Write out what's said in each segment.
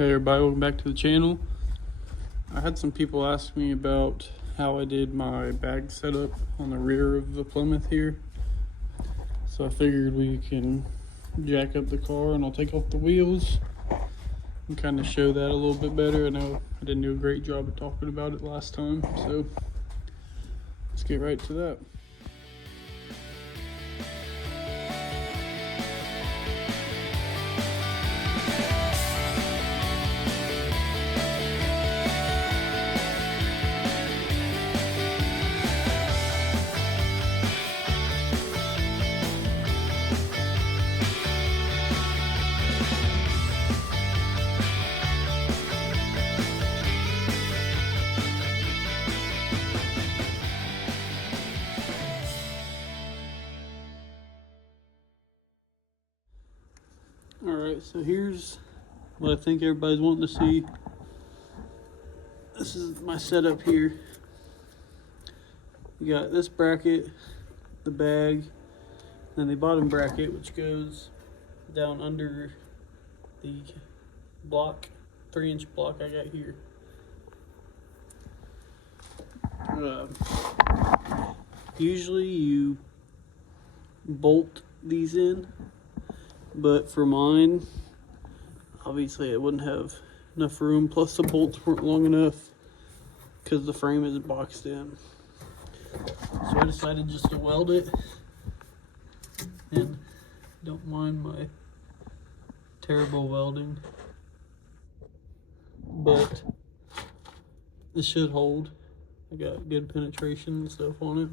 Hey everybody, welcome back to the channel. I had some people ask me about how I did my bag setup on the rear of the Plymouth here. So I figured we can jack up the car and I'll take off the wheels and kind of show that a little bit better. I know I didn't do a great job of talking about it last time, so let's get right to that. Alright, so here's what I think everybody's wanting to see. This is my setup here. You got this bracket, the bag, then the bottom bracket, which goes down under the block, 3-inch block I got here. Usually you bolt these in, but for mine, obviously I wouldn't have enough room, plus the bolts weren't long enough because the frame isn't boxed in. So I decided just to weld it, and don't mind my terrible welding, but this should hold. I got good penetration and stuff on it.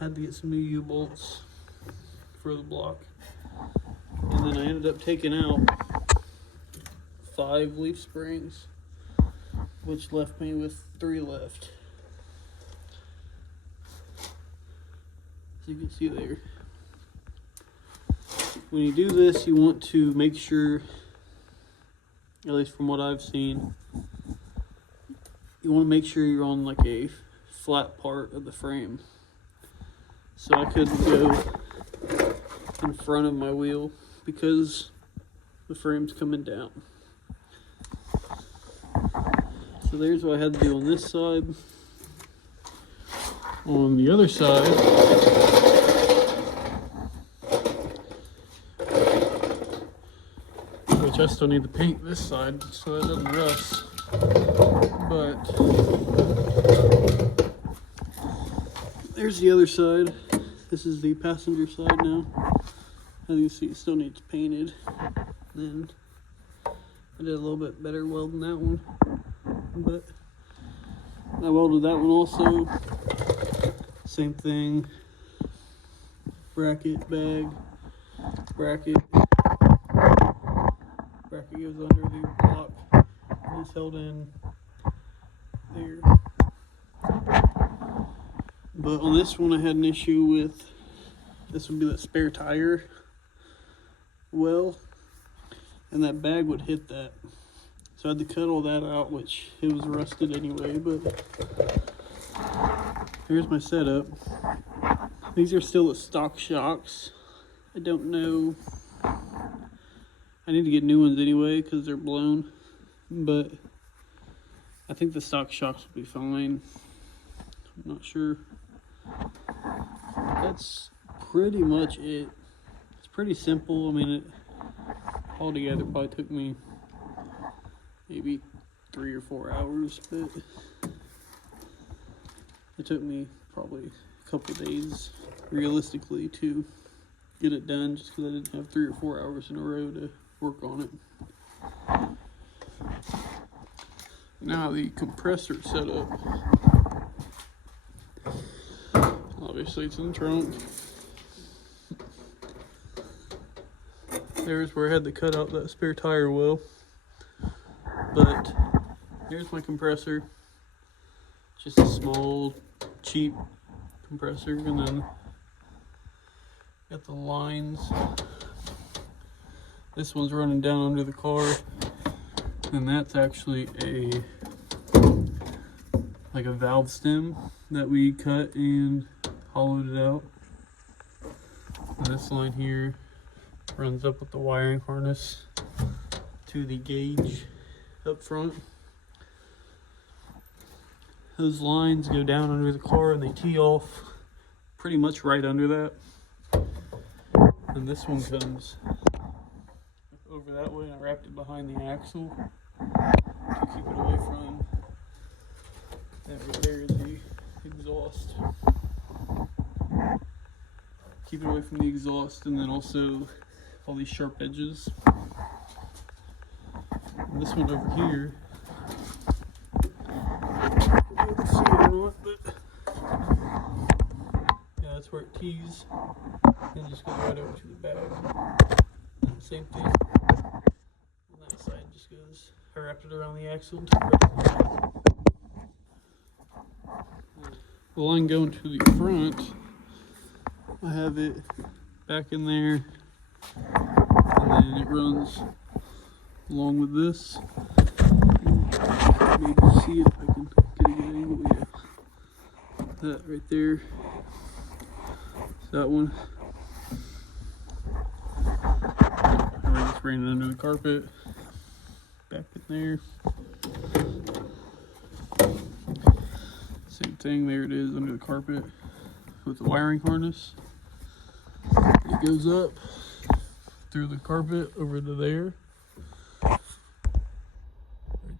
Had to get some new U-bolts for the block, and then I ended up taking out 5 leaf springs, which left me with 3 left. As you can see there, when you do this, you want to make sure, at least from what I've seen, you want to make sure you're on like a flat part of the frame. So I couldn't go in front of my wheel because the frame's coming down. So there's what I had to do on this side. On the other side, which I still need to paint this side so it doesn't rust, but there's the other side. This is the passenger side now. As you see, it still needs painted. Then I did a little bit better welding that one, but I welded that one also. Same thing. Bracket, bag, bracket. Bracket goes under the block and it's held in there. But on this one I had an issue with, this would be the spare tire well, and that bag would hit that. So I had to cut all that out, which it was rusted anyway, but here's my setup. These are still the stock shocks. I don't know, I need to get new ones anyway because they're blown, but I think the stock shocks will be fine. I'm not sure. That's pretty much it. It's pretty simple. I mean, it all together probably took me maybe 3 or 4 hours, but it took me probably a couple days realistically to get it done, just because I didn't have 3 or 4 hours in a row to work on it. Now the compressor setup. Obviously it's in the trunk. There's where I had to cut out that spare tire well. But here's my compressor. Just a small, cheap compressor, and then got the lines. This one's running down under the car, and that's actually like a valve stem that we cut and hollowed it out. And this line here Runs up with the wiring harness to the gauge up front. Those lines go down under the car and they tee off pretty much right under that. And this one comes over that way, and I wrapped it behind the axle to keep it away from that right there is the exhaust. Keep it away from the exhaust, and then also all these sharp edges. And this one over here, you can see it or not, but yeah, that's where it tees and just goes right over to the bag. And same thing on that side, just goes, I wrapped it around the axle and took it right. The line going to the front, I have it back in there, and then it runs along with this. Maybe see it if I can get a good angle. Yeah, that right there. That one. I just ran it under the carpet. Back in there. Same thing. There it is under the carpet with the wiring harness. It goes up through the carpet over to there. Right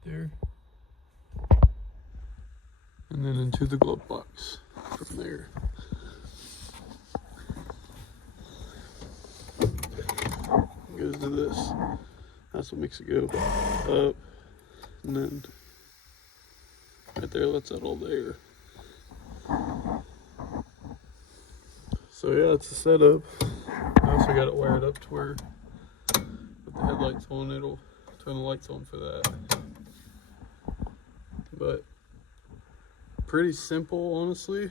there. And then into the glove box from there. It goes to this. That's what makes it go up. And then right there lets out all the air. So yeah, it's a setup. I also got it wired up to where with the headlights on, it'll turn the lights on for that. But pretty simple, honestly.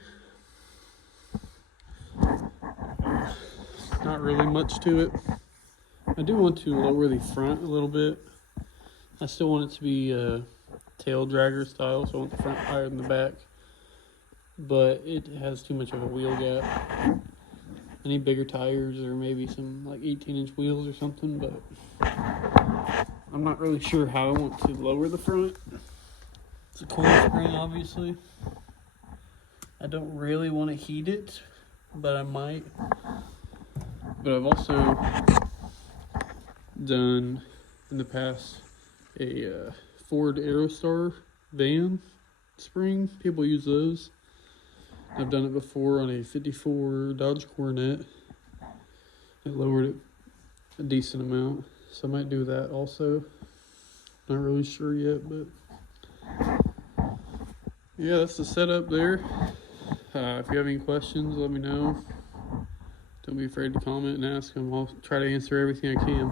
Not really much to it. I do want to lower the front a little bit. I still want it to be tail dragger style, so I want the front higher than the back. But it has too much of a wheel gap. I need bigger tires or maybe some like 18-inch wheels or something, but I'm not really sure how I want to lower the front. It's a coil spring, obviously. I don't really want to heat it, but I might. But I've also done in the past a Ford Aerostar van spring. People use those. I've done it before on a 54 Dodge Coronet. It lowered it a decent amount, so I might do that also. Not really sure yet, but yeah, that's the setup there. If you have any questions, let me know. Don't be afraid to comment and ask them. I'll try to answer everything I can.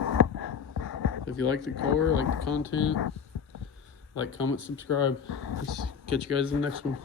If you like the car, like the content, like, comment, subscribe. Let's catch you guys in the next one.